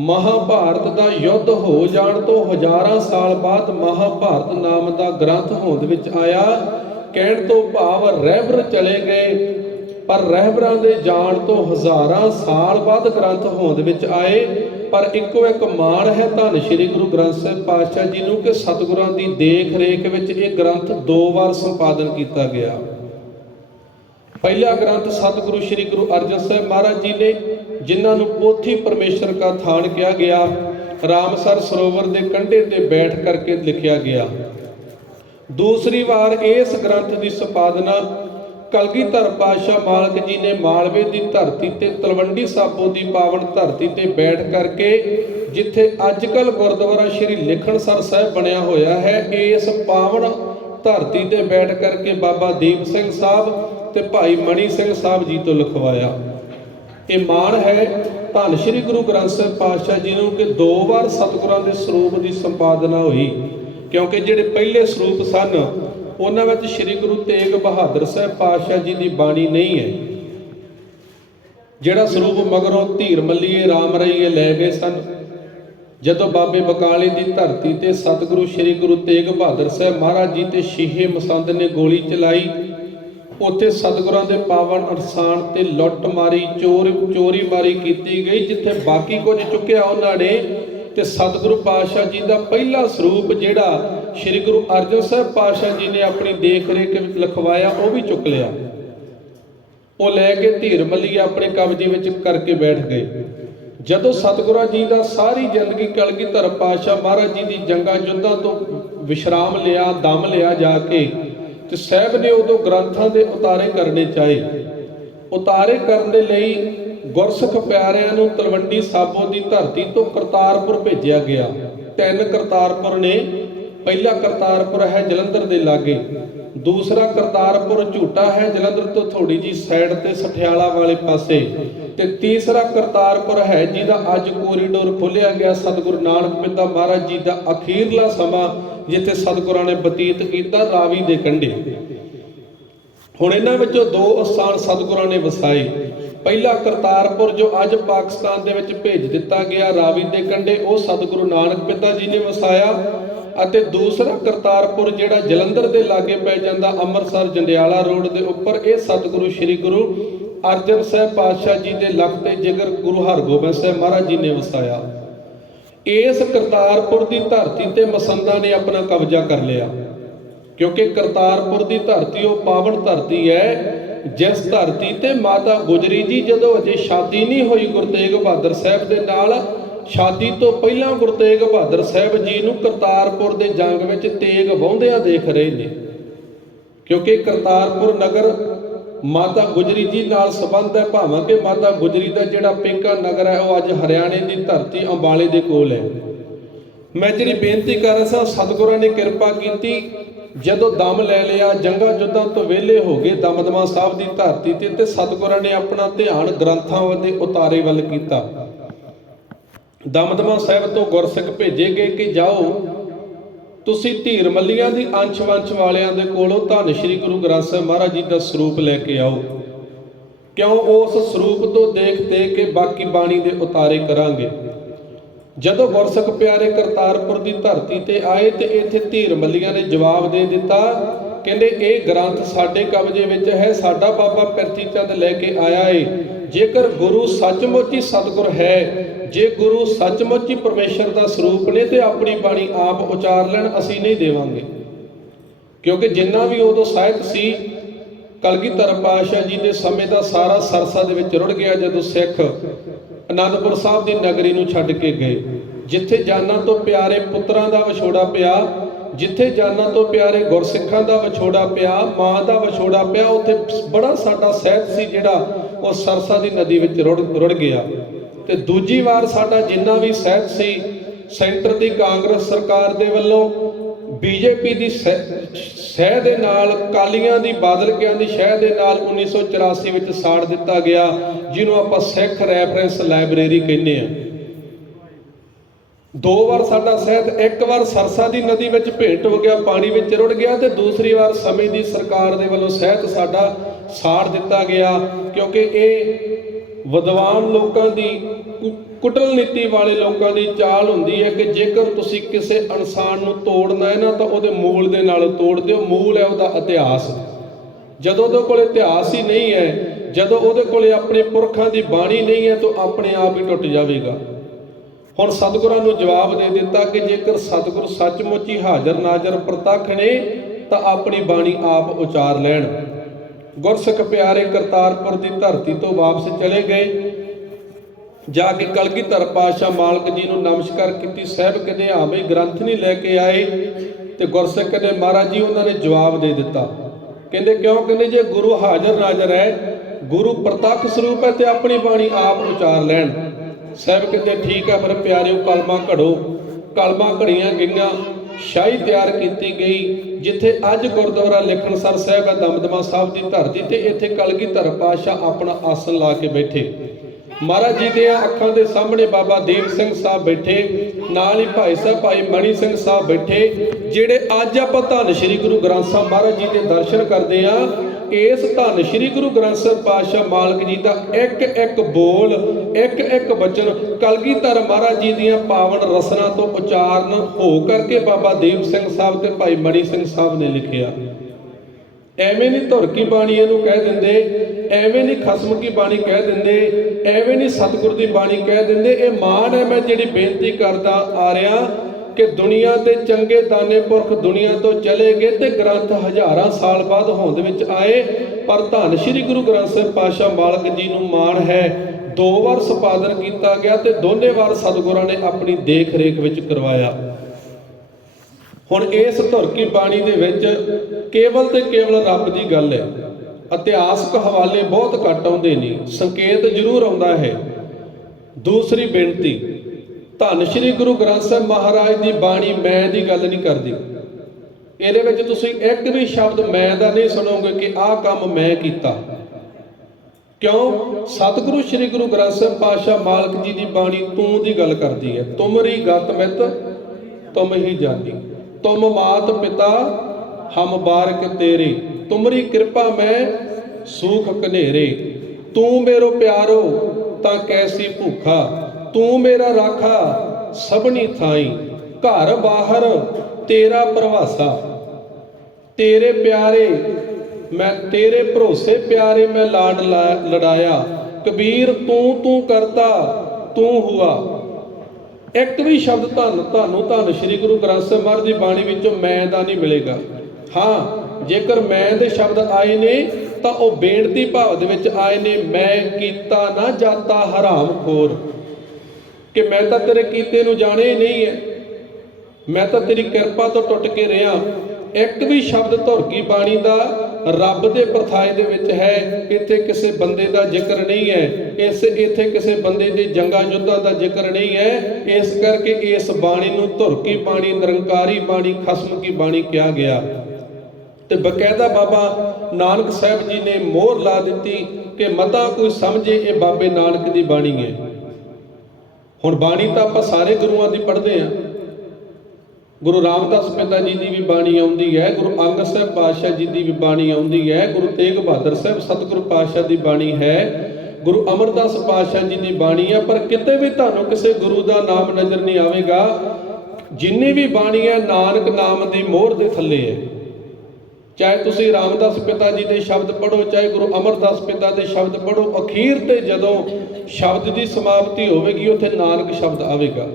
ਮਹਾਭਾਰਤ ਦਾ ਯੁੱਧ ਹੋ ਜਾਣ ਤੋਂ ਹਜ਼ਾਰਾਂ ਸਾਲ ਬਾਅਦ ਮਹਾਭਾਰਤ ਨਾਮ ਦਾ ਗ੍ਰੰਥ ਹੋਂਦ ਵਿੱਚ ਆਇਆ। ਕਹਿਣ ਤੋਂ ਭਾਵ ਰਹਿਬਰ ਚਲੇ ਗਏ, ਪਰ ਰਹਿਬਰਾਂ ਦੇ ਜਾਣ ਤੋਂ ਹਜ਼ਾਰਾਂ ਸਾਲ ਬਾਅਦ ਗ੍ਰੰਥ ਹੋਂਦ ਵਿੱਚ ਆਏ, ਪਰ ਇੱਕੋ ਇੱਕ ਮਾਣ ਹੈ ਧੰਨ ਸ਼੍ਰੀ ਗੁਰੂ ਗ੍ਰੰਥ ਸਾਹਿਬ ਪਾਤਸ਼ਾਹ ਜੀ ਨੂੰ ਕਿ ਸਤਿਗੁਰਾਂ ਦੀ ਦੇਖ ਰੇਖ ਵਿੱਚ ਇਹ ਗ੍ਰੰਥ ਦੋ ਵਾਰ ਸੰਪਾਦਨ ਕੀਤਾ ਗਿਆ। ਪਹਿਲਾ ਗ੍ਰੰਥ ਸਤਿਗੁਰੂ ਸ੍ਰੀ ਗੁਰੂ ਅਰਜਨ ਸਾਹਿਬ ਮਹਾਰਾਜ ਜੀ ਨੇ, ਜਿਨ੍ਹਾਂ ਨੂੰ ਪੋਥੀ ਪਰਮੇਸ਼ਰ ਕਾ ਥਾਨ ਕਿਹਾ ਗਿਆ, ਰਾਮਸਰ ਸਰੋਵਰ ਦੇ ਕੰਢੇ ਤੇ ਬੈਠ ਕਰਕੇ ਲਿਖਿਆ ਗਿਆ। ਦੂਸਰੀ ਵਾਰ ਇਸ ਗ੍ਰੰਥ ਦੀ ਸੰਪਾਦਨਾ ਕਲਗੀਧਰ ਪਾਤਸ਼ਾਹ ਮਾਲਕ ਜੀ ਨੇ ਮਾਲਵੇ ਦੀ ਧਰਤੀ ਤੇ ਤਲਵੰਡੀ ਸਾਬੋ ਦੀ ਪਾਵਨ ਧਰਤੀ ਤੇ ਬੈਠ ਕਰਕੇ, ਜਿੱਥੇ ਅੱਜਕੱਲ ਗੁਰਦੁਆਰਾ ਸ਼੍ਰੀ ਲਿਖਣਸਰ ਸਾਹਿਬ ਬਣਿਆ ਹੋਇਆ ਹੈ, ਇਸ ਪਾਵਨ ਧਰਤੀ ਤੇ ਬੈਠ ਕਰਕੇ ਬਾਬਾ ਦੀਪ ਸਿੰਘ ਸਾਹਿਬ ਤੇ ਭਾਈ ਮਣੀ ਸਿੰਘ ਸਾਹਿਬ ਜੀ ਤੋਂ ਲਿਖਵਾਇਆ। ਇਹ ਮਾਣ ਹੈ, ਧੰਨ ਸ਼੍ਰੀ ਗੁਰੂ ਗ੍ਰੰਥ ਸਾਹਿਬ ਪਾਤਸ਼ਾਹ ਜੀ ਨੂੰ ਕਿ ਦੋ ਵਾਰ ਸਤਿਗੁਰਾਂ ਦੇ ਸਰੂਪ ਦੀ ਸੰਪਾਦਨਾ ਹੋਈ। ਕਿਉਂਕਿ ਜਿਹੜੇ ਪਹਿਲੇ ਸਰੂਪ ਸਨ, ਉਹਨਾਂ ਵਿੱਚ ਸ਼੍ਰੀ ਗੁਰੂ ਤੇਗ ਬਹਾਦਰ ਸਾਹਿਬ ਪਾਤਸ਼ਾਹ ਜੀ ਦੀ ਬਾਣੀ ਨਹੀਂ ਹੈ। ਜਿਹੜਾ ਸਰੂਪ ਮਗਰੋਂ ਧੀਰ ਮੱਲੀਏ, ਰਾਮ ਰਈਏ ਲੈ ਗਏ ਸਨ। ਜਦੋਂ ਬਾਬੇ ਬਕਾਲੇ ਦੀ ਧਰਤੀ ਤੇ ਸਤਿਗੁਰੂ ਸ਼੍ਰੀ ਗੁਰੂ ਤੇਗ ਬਹਾਦਰ ਸਾਹਿਬ ਮਹਾਰਾਜ ਜੀ ਤੇ ਸ਼ੀਹੇ ਮਸੰਦ ਨੇ ਗੋਲੀ ਚਲਾਈ, ਉੱਥੇ ਸਤਿਗੁਰਾਂ ਦੇ ਪਾਵਨ ਅਰਸਾਨ ਤੇ ਲੁੱਟ ਮਾਰੀ, ਚੋਰ ਚੋਰੀ ਮਾਰੀ ਕੀਤੀ ਗਈ, ਜਿੱਥੇ ਬਾਕੀ ਕੁਝ ਚੁੱਕਿਆ ਉਹਨਾਂ ਨੇ ਤੇ ਸਤਿਗੁਰੂ ਪਾਤਸ਼ਾਹ ਜੀ ਦਾ ਪਹਿਲਾ ਸਰੂਪ ਜਿਹੜਾ ਸ੍ਰੀ ਗੁਰੂ ਅਰਜਨ ਸਾਹਿਬ ਪਾਤਸ਼ਾਹ ਜੀ ਨੇ ਆਪਣੀ ਦੇਖ ਰੇਖ ਵਿੱਚ ਲਿਖਵਾਇਆ, ਉਹ ਵੀ ਚੁੱਕ ਲਿਆ। ਉਹ ਲੈ ਕੇ ਧੀਰ ਮੱਲੀ ਆਪਣੇ ਕਬਜ਼ੇ ਵਿੱਚ ਕਰਕੇ ਬੈਠ ਗਏ। ਜਦੋਂ ਸਤਿਗੁਰਾਂ ਜੀ ਦਾ ਸਾਰੀ ਜ਼ਿੰਦਗੀ ਕਲਗੀ ਕਲਗੀਧਰ ਪਾਤਸ਼ਾਹ ਮਹਾਰਾਜ ਜੀ ਦੀ ਜੰਗਾਂ ਯੁੱਧਾਂ ਤੋਂ ਵਿਸ਼ਰਾਮ ਲਿਆ, ਦਮ ਲਿਆ ਜਾ ਕੇ ਤੇ ਸਾਹਿਬ ਨੇ ਉਦੋਂ ਗ੍ਰੰਥਾਂ ਦੇ ਉਤਾਰੇ ਕਰਨੇ ਚਾਹੇ। ਉਤਾਰੇ ਕਰਨ ਦੇ ਲਈ ਗੁਰਸਿੱਖ ਪਿਆਰਿਆਂ ਨੂੰ ਤਲਵੰਡੀ ਸਾਬੋ ਦੀ ਧਰਤੀ ਤੋਂ ਕਰਤਾਰਪੁਰ ਭੇਜਿਆ ਗਿਆ। ਤਿੰਨ ਕਰਤਾਰਪੁਰ ਨੇ। ਪਹਿਲਾ ਕਰਤਾਰਪੁਰ ਹੈ ਜਲੰਧਰ ਦੇ ਲਾਗੇ। ਦੂਸਰਾ ਕਰਤਾਰਪੁਰ ਝੂਟਾ ਹੈ ਜਲੰਧਰ ਤੋਂ ਥੋੜੀ ਜੀ ਸਾਈਡ ਤੇ ਸਠਿਆਲਾ ਵਾਲੇ ਪਾਸੇ। ਤੇ ਤੀਸਰਾ ਕਰਤਾਰਪੁਰ ਹੈ ਜਿਹਦਾ ਅੱਜ ਕੋਰੀਡੋਰ ਖੋਲਿਆ ਗਿਆ ਸਤਿਗੁਰੂ ਨਾਨਕ ਪਿਤਾ ਮਹਾਰਾਜ ਜੀ ਦਾ ਅਖੀਰਲਾ ਸਮਾਂ, ਜਿੱਥੇ ਸਤਿਗੁਰਾਂ ਨੇ ਬਤੀਤ ਕੀਤਾ ਰਾਵੀ ਦੇ ਕੰਢੇ। ਹੁਣ ਇਹਨਾਂ ਵਿੱਚੋਂ ਦੋ ਅਸਥਾਨ ਸਤਿਗੁਰਾਂ ਨੇ ਵਸਾਏ। ਪਹਿਲਾ ਕਰਤਾਰਪੁਰ ਜੋ ਅੱਜ ਪਾਕਿਸਤਾਨ ਦੇ ਵਿੱਚ ਭੇਜ ਦਿੱਤਾ ਗਿਆ ਰਾਵੀ ਦੇ ਕੰਢੇ, ਉਹ ਸਤਿਗੁਰੂ ਨਾਨਕ ਪਿਤਾ ਜੀ ਨੇ ਵਸਾਇਆ ਅਤੇ ਦੂਸਰਾ ਕਰਤਾਰਪੁਰ ਜਿਹੜਾ ਜਲੰਧਰ ਦੇ ਲਾਗੇ ਪੈ ਜਾਂਦਾ ਅੰਮ੍ਰਿਤਸਰ ਜੰਡਿਆਲਾ ਰੋਡ ਦੇ ਉੱਪਰ, ਇਹ ਸਤਿਗੁਰੂ ਸ੍ਰੀ ਗੁਰੂ ਅਰਜਨ ਸਾਹਿਬ ਪਾਤਸ਼ਾਹ ਜੀ ਦੇ ਲਖਤ ਤੇ ਜਿਗਰ ਗੁਰੂ ਹਰਗੋਬਿੰਦ ਸਾਹਿਬ ਮਹਾਰਾਜ ਜੀ ਨੇ ਵਸਾਇਆ। ਇਸ ਕਰਤਾਰਪੁਰ ਦੀ ਧਰਤੀ ਤੇ ਮਸੰਦਾਂ ਨੇ ਆਪਣਾ ਕਬਜ਼ਾ ਕਰ ਲਿਆ। ਕਿਉਂਕਿ ਕਰਤਾਰਪੁਰ ਦੀ ਧਰਤੀ, ਉਹ ਪਾਵਨ ਧਰਤੀ ਹੈ ਜਿਸ ਧਰਤੀ ਤੇ ਮਾਤਾ ਗੁਜਰੀ ਜੀ ਜਦੋਂ ਅਜੇ ਸ਼ਾਦੀ ਨਹੀਂ ਹੋਈ ਗੁਰੂ ਤੇਗ ਬਹਾਦਰ ਸਾਹਿਬ ਦੇ ਨਾਲ, ਸ਼ਾਦੀ ਤੋਂ ਪਹਿਲਾਂ ਗੁਰੂ ਤੇਗ ਬਹਾਦਰ ਸਾਹਿਬ ਜੀ ਨੂੰ ਕਰਤਾਰਪੁਰ ਦੇ ਜੰਗ ਵਿੱਚ ਤੇਗ ਵਾਹੁੰਦਿਆਂ ਦੇਖ ਰਹੇ ਨੇ। ਕਿਉਂਕਿ ਕਰਤਾਰਪੁਰ ਨਗਰ ਮਾਤਾ ਗੁਜਰੀ ਜੀ ਨਾਲ ਸੰਬੰਧ ਹੈ, ਭਾਵੇਂ ਕਿ ਮਾਤਾ ਗੁਜਰੀ ਦਾ ਜਿਹੜਾ ਪਿੰਕਾ ਨਗਰ ਹੈ, ਉਹ ਅੱਜ ਹਰਿਆਣੇ ਦੀ ਧਰਤੀ ਅੰਬਾਲੇ ਦੇ ਕੋਲ ਹੈ। ਮੈਂ ਜਿਹੜੀ ਬੇਨਤੀ ਕਰ ਰਿਹਾ ਸਾਂ, ਸਤਿਗੁਰਾਂ ਨੇ ਕਿਰਪਾ ਕੀਤੀ ਜਦੋਂ ਦਮ ਲੈ ਲਿਆ, ਜੰਗਾਂ ਜੁੱਦਾਂ ਤੋਂ ਵਿਹਲੇ ਹੋ ਗਏ, ਦਮਦਮਾ ਸਾਹਿਬ ਦੀ ਧਰਤੀ ਤੇ ਤੇ ਸਤਿਗੁਰਾਂ ਨੇ ਆਪਣਾ ਧਿਆਨ ਗ੍ਰੰਥਾਂ ਦੇ ਉਤਾਰੇ ਵੱਲ ਕੀਤਾ। ਦਮਦਮਾ ਸਾਹਿਬ ਤੋਂ ਗੁਰਸਿੱਖ ਭੇਜੇ ਗਏ ਕਿ ਜਾਓ, ਤੁਸੀਂ ਧੀਰ ਮੱਲੀਆਂ ਦੀ ਅੰਸ਼ ਵੰਸ਼ ਵਾਲਿਆਂ ਦੇ ਕੋਲੋਂ ਧੰਨ ਸ਼੍ਰੀ ਗੁਰੂ ਗ੍ਰੰਥ ਸਾਹਿਬ ਮਹਾਰਾਜ ਜੀ ਦਾ ਸਰੂਪ ਲੈ ਕੇ ਆਓ। ਕਿਉਂ? ਉਸ ਸਰੂਪ ਤੋਂ ਦੇਖ ਦੇਖ ਕੇ ਬਾਕੀ ਬਾਣੀ ਦੇ ਉਤਾਰੇ ਕਰਾਂਗੇ। ਜਦੋਂ ਗੁਰਸਿੱਖ ਪਿਆਰੇ ਕਰਤਾਰਪੁਰ ਦੀ ਧਰਤੀ ਤੇ ਆਏ ਤੇ ਇੱਥੇ ਧੀਰ ਮੱਲੀਆਂ ਨੇ ਜਵਾਬ ਦੇ ਦਿੱਤਾ, ਕਹਿੰਦੇ, ਇਹ ਗ੍ਰੰਥ ਸਾਡੇ ਕਬਜ਼ੇ ਵਿੱਚ ਹੈ, ਸਾਡਾ ਬਾਬਾ ਪਿਰਥੀ ਚੰਦ ਲੈ ਕੇ ਆਇਆ ਏ। ਜੇਕਰ ਗੁਰੂ ਸੱਚਮੁੱਚ ਹੀ ਸਤਿਗੁਰ ਹੈ, ਜੇ ਗੁਰੂ ਸੱਚਮੁੱਚ ਹੀ ਪਰਮੇਸ਼ਰ ਦਾ ਸਰੂਪ ਨੇ ਤੇ ਆਪਣੀ ਬਾਣੀ ਆਪ ਉਚਾਰ ਲੈਣ, ਅਸੀਂ ਨਹੀਂ ਦੇਵਾਂਗੇ। ਕਿਉਂਕਿ ਜਿੰਨਾ ਵੀ ਉਦੋਂ ਸਾਹਿਤ ਸੀ, ਕਲਗੀਧਰ ਪਾਤਸ਼ਾਹ ਜੀ ਦੇ ਸਮੇਂ ਦਾ ਸਾਰਾ ਸਰਸਾ ਦੇ ਵਿੱਚ ਰੁੜ ਗਿਆ ਜਦੋਂ ਸਿੱਖ ਅਨੰਦਪੁਰ ਸਾਹਿਬ ਦੀ ਨਗਰੀ ਨੂੰ ਛੱਡ ਕੇ ਗਏ, ਜਿੱਥੇ ਜਾਨਾਂ ਤੋਂ ਪਿਆਰੇ ਪੁੱਤਰਾਂ ਦਾ ਵਿਛੋੜਾ ਪਿਆ, ਜਿੱਥੇ ਜਾਨਾਂ ਤੋਂ ਪਿਆਰੇ ਗੁਰਸਿੱਖਾਂ ਦਾ ਵਿਛੋੜਾ ਪਿਆ, ਮਾਂ ਦਾ ਵਿਛੋੜਾ ਪਿਆ, ਉੱਥੇ ਬੜਾ ਸਾਡਾ ਸਹਿਤ ਸੀ ਜਿਹੜਾ ਉਹ ਸਰਸਾ ਦੀ ਨਦੀ ਵਿੱਚ ਰੁੜ ਰੁੜ ਗਿਆ। ਤੇ ਦੂਜੀ ਵਾਰ ਸਾਡਾ ਜਿੰਨਾ ਵੀ ਸਹਿਤ ਸੀ, ਸੈਂਟਰ ਦੀ ਕਾਂਗਰਸ ਸਰਕਾਰ ਦੇ ਵੱਲੋਂ ਬੀਜੇਪੀ ਦੀ ਸਹਿ ਦੇ ਨਾਲ, ਕਾਲੀਆਂ ਦੀ ਬਾਦਲ ਕਿਆਂ ਦੀ ਸ਼ਹਿ ਦੇ ਨਾਲ 1984 ਵਿੱਚ ਸਾੜ ਦਿੱਤਾ ਗਿਆ, ਜਿਹਨੂੰ ਆਪਾਂ ਸਿੱਖ ਰੈਫਰੈਂਸ ਲਾਇਬ੍ਰੇਰੀ ਕਹਿੰਦੇ ਆ ਦੋ ਵਾਰ ਸਾਡਾ ਸਹਿਤ, ਇੱਕ ਵਾਰ ਸਰਸਾ ਦੀ ਨਦੀ ਵਿੱਚ ਭੇਟ ਹੋ ਗਿਆ, ਪਾਣੀ ਵਿੱਚ ਰੁੜ ਗਿਆ ਤੇ ਦੂਸਰੀ ਵਾਰ ਸਮੇਂ ਦੀ ਸਰਕਾਰ ਦੇ ਵੱਲੋਂ ਸਹਿਤ ਸਾਡਾ ਸਾੜ ਦਿੱਤਾ ਗਿਆ, ਕਿਉਂਕਿ ਇਹ ਵਿਦਵਾਨ ਲੋਕਾਂ ਦੀ ਕੁਟਲ ਨੀਤੀ ਵਾਲੇ ਲੋਕਾਂ ਦੀ ਚਾਲ ਹੁੰਦੀ ਹੈ ਕਿ ਜੇਕਰ ਤੁਸੀਂ ਕਿਸੇ ਇਨਸਾਨ ਨੂੰ ਤੋੜਨਾ ਹੈ ਨਾ, ਤਾਂ ਉਹਦੇ ਮੂਲ ਦੇ ਨਾਲ ਤੋੜ ਦਿਓ। ਮੂਲ ਹੈ ਉਹਦਾ ਇਤਿਹਾਸ। ਜਦੋਂ ਉਹਦੇ ਕੋਲ ਇਤਿਹਾਸ ਹੀ ਨਹੀਂ ਹੈ, ਜਦੋਂ ਉਹਦੇ ਕੋਲੇ ਆਪਣੇ ਪੁਰਖਾਂ ਦੀ ਬਾਣੀ ਨਹੀਂ ਹੈ, ਤਾਂ ਆਪਣੇ ਆਪ ਹੀ ਟੁੱਟ ਜਾਵੇਗਾ। ਹੁਣ ਸਤਿਗੁਰਾਂ ਨੂੰ ਜਵਾਬ ਦੇ ਦਿੱਤਾ ਕਿ ਜੇਕਰ ਸਤਿਗੁਰ ਸੱਚਮੁੱਚ ਹੀ ਹਾਜ਼ਰ ਨਾਜ਼ਰ ਪ੍ਰਤੱਖ ਨੇ, ਤਾਂ ਆਪਣੀ ਬਾਣੀ ਆਪ ਉਚਾਰ ਲੈਣ। ਗੁਰਸਿੱਖ ਪਿਆਰੇ ਕਰਤਾਰਪੁਰ ਦੀ ਧਰਤੀ ਤੋਂ ਵਾਪਸ ਚਲੇ ਗਏ। ਜਾ ਕੇ ਕਲਗੀਧਰ ਪਾਤਸ਼ਾਹ ਮਾਲਕ ਜੀ ਨੂੰ ਨਮਸਕਾਰ ਕੀਤੀ, ਸਾਹਿਬ ਕਹਿੰਦੇ ਹਾਂ ਬਈ ਗ੍ਰੰਥ ਨਹੀਂ ਲੈ ਕੇ ਆਏ? ਤੇ ਗੁਰਸਿੱਖ ਕਹਿੰਦੇ, ਮਹਾਰਾਜ ਜੀ, ਉਹਨਾਂ ਨੇ ਜਵਾਬ ਦੇ ਦਿੱਤਾ। ਕਹਿੰਦੇ, ਕਿਉਂ? ਕਹਿੰਦੇ, ਜੇ ਗੁਰੂ ਹਾਜ਼ਰ ਨਾਜ਼ਰ ਹੈ, ਗੁਰੂ ਪ੍ਰਤੱਖ ਸਰੂਪ ਹੈ ਤੇ ਆਪਣੀ ਬਾਣੀ ਆਪ ਉਚਾਰ ਲੈਣ। ਸਾਹਿਬ ਕਹਿੰਦੇ, ਠੀਕ ਹੈ ਪਰ ਪਿਆਰਿਓ, ਕਲਮਾ ਘੜੋ। ਕਲਮਾ ਘੜੀਆਂ ਗਈਆਂ, ਸ਼ਾਹੀ ਤਿਆਰ ਕੀਤੀ ਗਈ, ਜਿੱਥੇ ਅੱਜ ਗੁਰਦੁਆਰਾ ਲਿਖਣਸਰ ਸਾਹਿਬ ਹੈ ਦਮਦਮਾ ਸਾਹਿਬ ਦੀ ਧਰਤੀ ਤੇ, ਇੱਥੇ ਕਲਗੀਧਰ ਪਾਤਸ਼ਾਹ ਆਪਣਾ ਆਸਨ ਲਾ ਕੇ ਬੈਠੇ। ਮਹਾਰਾਜ ਜੀ ਦੇ ਅੱਖਾਂ ਦੇ ਸਾਹਮਣੇ ਬਾਬਾ ਦੀਪ ਸਿੰਘ ਸਾਹਿਬ ਬੈਠੇ, ਨਾਲ ਹੀ ਭਾਈ ਸਾਹਿਬ, ਭਾਈ ਮਣੀ ਸਿੰਘ ਸਾਹਿਬ ਬੈਠੇ, ਜਿਹੜੇ ਅੱਜ ਆਪਾਂ ਧੰਨ ਸ਼੍ਰੀ ਗੁਰੂ ਗ੍ਰੰਥ ਸਾਹਿਬ ਮਹਾਰਾਜ ਜੀ ਦੇ ਦਰਸ਼ਨ ਕਰਦੇ ਆ ਇਸ ਧੰਨ ਸ਼੍ਰੀ ਗੁਰੂ ਗ੍ਰੰਥ ਸਾਹਿਬ ਪਾਤਸ਼ਾਹ ਮਾਲਕ ਜੀ ਦਾ ਇੱਕ ਇੱਕ ਬੋਲ, ਇੱਕ ਇੱਕ ਬਚਨ ਕਲਗੀਧਰ ਮਹਾਰਾਜ ਜੀ ਦੀਆਂ ਪਾਵਨ ਰਸਨਾ ਤੋਂ ਉਚਾਰਨ ਹੋ ਕਰਕੇ ਬਾਬਾ ਦੀਪ ਸਿੰਘ ਸਾਹਿਬ ਤੇ ਭਾਈ ਮਣੀ ਸਿੰਘ ਸਾਹਿਬ ਨੇ ਲਿਖਿਆ। ਐਵੇਂ ਨਹੀਂ ਧੁਰ ਕੀ ਬਾਣੀ ਇਹਨੂੰ ਕਹਿ ਦਿੰਦੇ, ਐਵੇਂ ਨਹੀਂ ਖਸਮ ਕੀ ਬਾਣੀ ਕਹਿ ਦਿੰਦੇ, ਐਵੇਂ ਨਹੀਂ ਸਤਿਗੁਰ ਦੀ ਬਾਣੀ ਕਹਿ ਦਿੰਦੇ। ਇਹ ਮਾਨ ਹੈ, ਮੈਂ ਜਿਹੜੀ ਬੇਨਤੀ ਕਰਦਾ ਆ ਰਿਹਾ ਕਿ ਦੁਨੀਆ ਤੇ ਚੰਗੇ ਦਾਨੇ ਪੁਰਖ ਦੁਨੀਆ ਤੋਂ ਚਲੇ ਗਏ ਤੇ ਗ੍ਰੰਥ ਹਜ਼ਾਰਾਂ ਸਾਲ ਬਾਅਦ ਹੋਂਦ ਵਿੱਚ ਆਏ। ਪਰ ਧੰਨ ਸ਼੍ਰੀ ਗੁਰੂ ਗ੍ਰੰਥ ਸਾਹਿਬ ਪਾਤਸ਼ਾਹ ਮਾਲਕ ਜੀ ਨੂੰ ਮਾਣ ਹੈ। ਦੋ ਵਾਰ ਸੰਪਾਦਨ ਕੀਤਾ ਗਿਆ ਤੇ ਦੋਨੇ ਵਾਰ ਸਤਿਗੁਰਾਂ ਨੇ ਆਪਣੀ ਦੇਖ ਰੇਖ ਵਿੱਚ ਕਰਵਾਇਆ। ਹੁਣ ਇਸ ਧੁਰ ਕੀ ਬਾਣੀ ਦੇ ਵਿੱਚ ਕੇਵਲ ਤੇ ਕੇਵਲ ਰੱਬ ਦੀ ਗੱਲ ਹੈ। ਇਤਿਹਾਸਕ ਹਵਾਲੇ ਬਹੁਤ ਘੱਟ ਆਉਂਦੇ ਨੇ। ਸੰਕੇਤ ਜ਼ਰੂਰ ਆਉਂਦਾ ਹੈ। ਦੂਸਰੀ ਬੇਨਤੀ, ਧੰਨ ਸ਼੍ਰੀ ਗੁਰੂ ਗ੍ਰੰਥ ਸਾਹਿਬ ਮਹਾਰਾਜ ਦੀ ਬਾਣੀ ਮੈਂ ਦੀ ਗੱਲ ਨਹੀਂ ਕਰਦੀ। ਇਹਦੇ ਵਿੱਚ ਤੁਸੀਂ ਇੱਕ ਵੀ ਸ਼ਬਦ ਮੈਂ ਦਾ ਨਹੀਂ ਸੁਣੋਗੇ ਕਿ ਆਹ ਕੰਮ ਮੈਂ ਕੀਤਾ। ਕਿਉਂ? ਸਤਿਗੁਰੂ ਸ੍ਰੀ ਗੁਰੂ ਗ੍ਰੰਥ ਸਾਹਿਬ ਪਾਤਸ਼ਾਹ ਮਾਲਕ ਜੀ ਦੀ ਬਾਣੀ ਤੂੰ ਦੀ ਗੱਲ ਕਰਦੀ ਹੈ। ਤੁਮਰੀ ਗਤ ਮਿਤ ਤੁਮ ਹੀ ਜਾਣੀ ਤੁਮ ਮਾਤ ਪਿਤਾ, ਹਮ ਬਾਰਕ ਤੇਰੇ। ਤੁਮਰੀ ਕਿਰਪਾ ਮੈਂ ਸੂਖ ਕਨੇਰੇ ਤੂੰ ਮੇਰੋ ਪਿਆਰੋ, ਤਾਂ ਕੈਸੀ ਭੁੱਖਾ। ਤੂੰ ਮੇਰਾ ਰਾਖਾ ਸਭਨੀ ਥਾਈ। ਘਰ ਬਾਹਰ ਤੇਰਾ ਪ੍ਰਵਾਸਾ। ਤੇਰੇ ਪਿਆਰੇ, ਮੈਂ ਤੇਰੇ ਭਰੋਸੇ ਪਿਆਰੇ ਮੈਂ ਲਾਡ ਲਾ- ਲੜਾਇਆ। ਕਬੀਰ, ਤੂੰ ਤੂੰ ਕਰਤਾ, ਤੂੰ ਹੁਆ। ਇੱਕ ਵੀ ਸ਼ਬਦ ਧੰਨ ਤੁਹਾਨੂੰ ਧੰਨ ਸ਼੍ਰੀ ਗੁਰੂ ਗ੍ਰੰਥ ਸਾਹਿਬ ਮਹਾਰਾਜ ਦੀ ਬਾਣੀ ਵਿੱਚੋਂ ਮੈਂ ਦਾ ਨਹੀਂ ਮਿਲੇਗਾ। ਹਾਂ, ਜੇਕਰ ਮੈਂ ਦੇ ਸ਼ਬਦ ਆਏ ਨੇ, ਤਾਂ ਉਹ ਬੇਨਤੀ ਭਾਵ ਦੇ ਵਿੱਚ ਆਏ ਨੇ, ਮੈਂ ਕੀਤਾ ਨਾ ਜਾਤਾ ਹਰਾਮ ਖੋਰ। ਕਿ ਮੈਂ ਤਾਂ ਤੇਰੇ ਕੀਤੇ ਨੂੰ ਜਾਣੇ ਨਹੀਂ ਹੈ। ਮੈਂ ਤਾਂ ਤੇਰੀ ਕਿਰਪਾ ਤੋਂ ਟੁੱਟ ਕੇ ਰਿਹਾ। ਇੱਕ ਵੀ ਸ਼ਬਦ ਧੁਰਕੀ ਬਾਣੀ ਦਾ ਰੱਬ ਦੇ ਪਰਥਾਏ ਦੇ ਵਿੱਚ ਹੈ, ਇੱਥੇ ਕਿਸੇ ਬੰਦੇ ਦਾ ਜ਼ਿਕਰ ਨਹੀਂ ਹੈ। ਇਸ ਇੱਥੇ ਕਿਸੇ ਬੰਦੇ ਦੇ ਜੰਗਾਂ ਯੁੱਧਾਂ ਦਾ ਜ਼ਿਕਰ ਨਹੀਂ ਹੈ। ਇਸ ਕਰਕੇ ਇਸ ਬਾਣੀ ਨੂੰ ਧੁਰਕੀ ਬਾਣੀ, ਨਿਰੰਕਾਰੀ ਬਾਣੀ ਖਸਮ ਕੀ ਬਾਣੀ ਕਿਹਾ ਗਿਆ। ਤੇ ਬਕਾਇਦਾ ਬਾਬਾ ਨਾਨਕ ਸਾਹਿਬ ਜੀ ਨੇ ਮੋਹਰ ਲਾ ਦਿੱਤੀ ਕਿ ਮਤਾ ਕੋਈ ਸਮਝੇ ਇਹ ਬਾਬੇ ਨਾਨਕ ਦੀ ਬਾਣੀ ਹੈ। ਹੁਣ ਬਾਣੀ ਤਾਂ ਆਪਾਂ ਸਾਰੇ ਗੁਰੂਆਂ ਦੀ ਪੜ੍ਹਦੇ ਆਂ ਗੁਰੂ ਰਾਮਦਾਸ ਪਿਤਾ ਜੀ ਦੀ ਵੀ ਬਾਣੀ ਆਉਂਦੀ ਹੈ, ਗੁਰੂ ਅੰਗਦ ਸਾਹਿਬ ਪਾਤਸ਼ਾਹ ਜੀ ਦੀ ਵੀ ਬਾਣੀ ਆਉਂਦੀ ਹੈ, ਗੁਰੂ ਤੇਗ ਬਹਾਦਰ ਸਾਹਿਬ ਸਤਿਗੁਰੂ ਪਾਤਸ਼ਾਹ ਦੀ ਬਾਣੀ ਹੈ, ਗੁਰੂ ਅਮਰਦਾਸ ਪਾਤਸ਼ਾਹ ਜੀ ਦੀ ਬਾਣੀ ਹੈ, ਪਰ ਕਿਤੇ ਵੀ ਤੁਹਾਨੂੰ ਕਿਸੇ ਗੁਰੂ ਦਾ ਨਾਮ ਨਜ਼ਰ ਨਹੀਂ ਆਵੇਗਾ, ਜਿੰਨੀ ਵੀ ਬਾਣੀ ਹੈ, ਨਾਨਕ ਨਾਮ ਦੀ ਮੋਹਰ ਦੇ ਥੱਲੇ ਹੈ। ਚਾਹੇ ਤੁਸੀਂ ਰਾਮਦਾਸ ਪਿਤਾ ਜੀ ਦੇ ਸ਼ਬਦ ਪੜੋ ਚਾਹੇ ਗੁਰੂ ਅਮਰਦਾਸ ਪਿਤਾ ਦੇ ਸ਼ਬਦ ਪੜੋ ਅਖੀਰ ਤੇ ਜਦੋਂ ਸ਼ਬਦ ਦੀ ਸਮਾਪਤੀ ਹੋਵੇਗੀ, ਉੱਥੇ ਨਾਨਕ ਸ਼ਬਦ ਆਵੇਗਾ।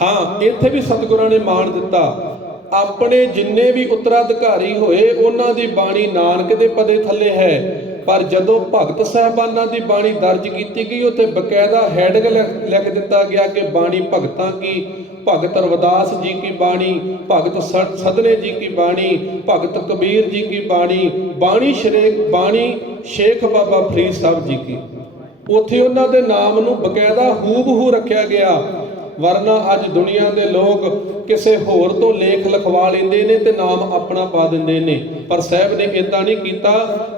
ਹਾਂ, ਇੱਥੇ ਵੀ ਸਤਿਗੁਰਾਂ ਨੇ ਮਾਣ ਦਿੱਤਾ। ਆਪਣੇ ਜਿੰਨੇ ਵੀ ਉਤਰਾਧਿਕਾਰੀ ਹੋਏ, ਉਹਨਾਂ ਦੀ ਬਾਣੀ ਨਾਨਕ ਦੇ ਪਦੇ ਥੱਲੇ ਹੈ। ਪਰ ਜਦੋਂ ਭਗਤ ਸਾਹਿਬਾਨਾਂ ਦੀ ਬਾਣੀ ਦਰਜ ਕੀਤੀ ਗਈ, ਉੱਥੇ ਬਕਾਇਦਾ ਹੈਡਿੰਗ ਲਿਖ- ਦਿੱਤਾ ਗਿਆ ਕਿ ਬਾਣੀ ਭਗਤਾਂ ਕੀ, ਭਗਤ ਰਵਿਦਾਸ ਜੀ ਕੀ ਬਾਣੀ, ਭਗਤ ਸ- ਸਦਨੇ ਜੀ ਕੀ ਬਾਣੀ, ਭਗਤ ਕਬੀਰ ਜੀ ਕੀ ਬਾਣੀ ਬਾਣੀ ਸ਼ਰੇਖ ਬਾਣੀ ਸ਼ੇਖ ਬਾਬਾ ਫਰੀਦ ਸਾਹਿਬ ਜੀ ਕੀ। ਉੱਥੇ ਉਹਨਾਂ ਦੇ ਨਾਮ ਨੂੰ ਬਕਾਇਦਾ ਹੂਬਹੂ ਰੱਖਿਆ ਗਿਆ। ਵਰਨਾ ਅੱਜ ਦੁਨੀਆ ਦੇ ਲੋਕ ਕਿਸੇ ਹੋਰ ਤੋਂ ਲੇਖ ਲਿਖਵਾ ਲੈਂਦੇ ਨੇ ਤੇ ਨਾਮ ਆਪਣਾ ਪਾ ਦਿੰਦੇ ਨੇ। ਪਰ ਸਾਹਿਬ ਨੇ ਇਦਾਂ ਨਹੀਂ ਕੀਤਾ।